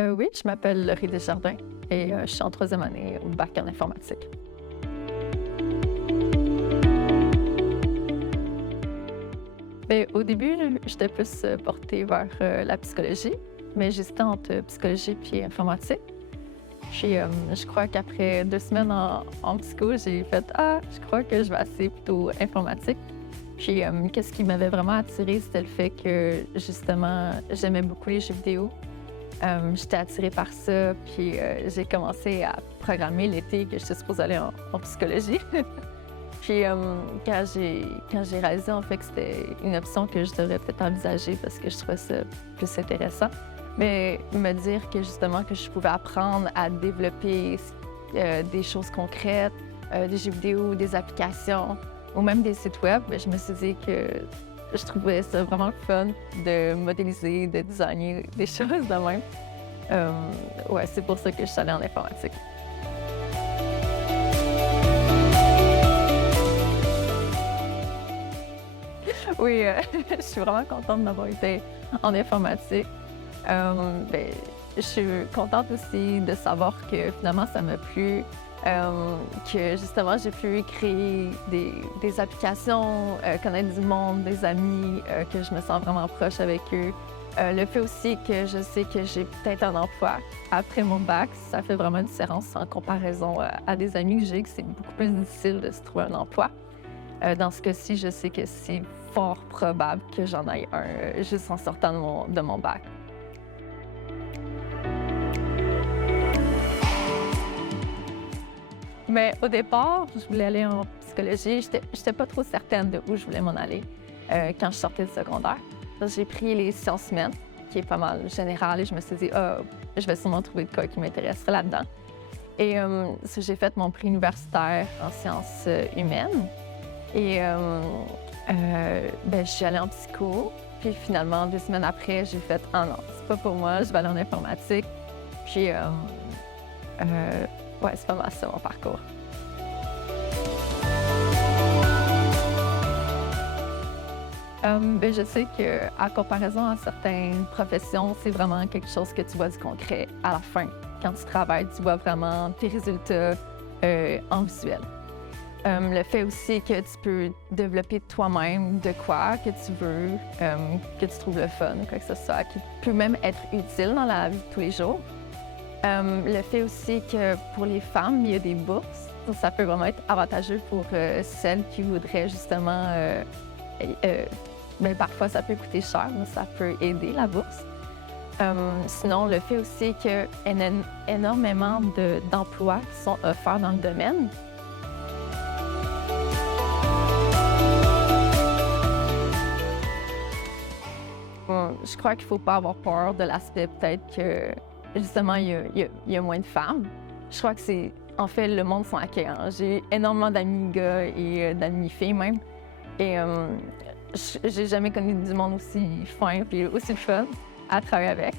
Oui, je m'appelle Laurie Desjardins et je suis en troisième année au bac en informatique. Bien, au début, j'étais plus portée vers la psychologie, mais j'hésitais entre psychologie et informatique. Puis, je crois qu'après 2 semaines en psycho, j'ai fait «Ah, je crois que je vais essayer plutôt informatique». Puis, qu'est-ce qui m'avait vraiment attirée, c'était le fait que, justement, j'aimais beaucoup les jeux vidéo. J'étais attirée par ça, puis j'ai commencé à programmer l'été que j'étais supposée aller en psychologie. Puis quand j'ai réalisé en fait que c'était une option que je devrais peut-être envisager parce que je trouvais ça plus intéressant, mais me dire que justement que je pouvais apprendre à développer des choses concrètes, des jeux vidéo, des applications ou même des sites web, bien, je me suis dit que je trouvais ça vraiment fun de modéliser, de designer des choses de même. Ouais, c'est pour ça que je suis allée en informatique. Oui, je suis vraiment contente d'avoir été en informatique. Ben, je suis contente aussi de savoir que finalement ça m'a plu, que justement j'ai pu créer des applications, connaître du monde, des amis, que je me sens vraiment proche avec eux. Le fait aussi que je sais que j'ai peut-être un emploi après mon bac, ça fait vraiment une différence en comparaison à des amis que j'ai, que c'est beaucoup plus difficile de se trouver un emploi. Dans ce cas-ci, je sais que c'est fort probable que j'en aille un juste en sortant de mon bac. Mais au départ, je voulais aller en psychologie. J'étais pas trop certaine de où je voulais m'en aller quand je sortais du secondaire. J'ai pris les sciences humaines, qui est pas mal général, et je me suis dit, ah, je vais sûrement trouver de quoi qui m'intéresserait là-dedans. Et j'ai fait mon prix universitaire en sciences humaines. Et ben, je suis allée en psycho. Puis finalement, 2 semaines après, j'ai fait « Ah non, c'est pas pour moi, je vais aller en informatique. » Puis, ouais, c'est pas mal ça, mon parcours. Ben, je sais qu'à comparaison à certaines professions, c'est vraiment quelque chose que tu vois du concret à la fin. Quand tu travailles, tu vois vraiment tes résultats en visuel. Le fait aussi que tu peux développer toi-même de quoi que tu veux, que tu trouves le fun, quoi que ce soit, qui peut même être utile dans la vie de tous les jours. Le fait aussi que pour les femmes, il y a des bourses. Donc, ça peut vraiment être avantageux pour celles qui voudraient justement... mais parfois, ça peut coûter cher, mais ça peut aider la bourse. Sinon, le fait aussi qu'il y a énormément d'emplois qui sont offerts dans le domaine. Je crois qu'il ne faut pas avoir peur de l'aspect peut-être que, justement, il y a moins de femmes. Je crois que c'est, en fait, le monde sont accueillants. J'ai énormément d'amis gars et d'amis filles même. Et j'ai jamais connu du monde aussi fin et aussi fun à travailler avec.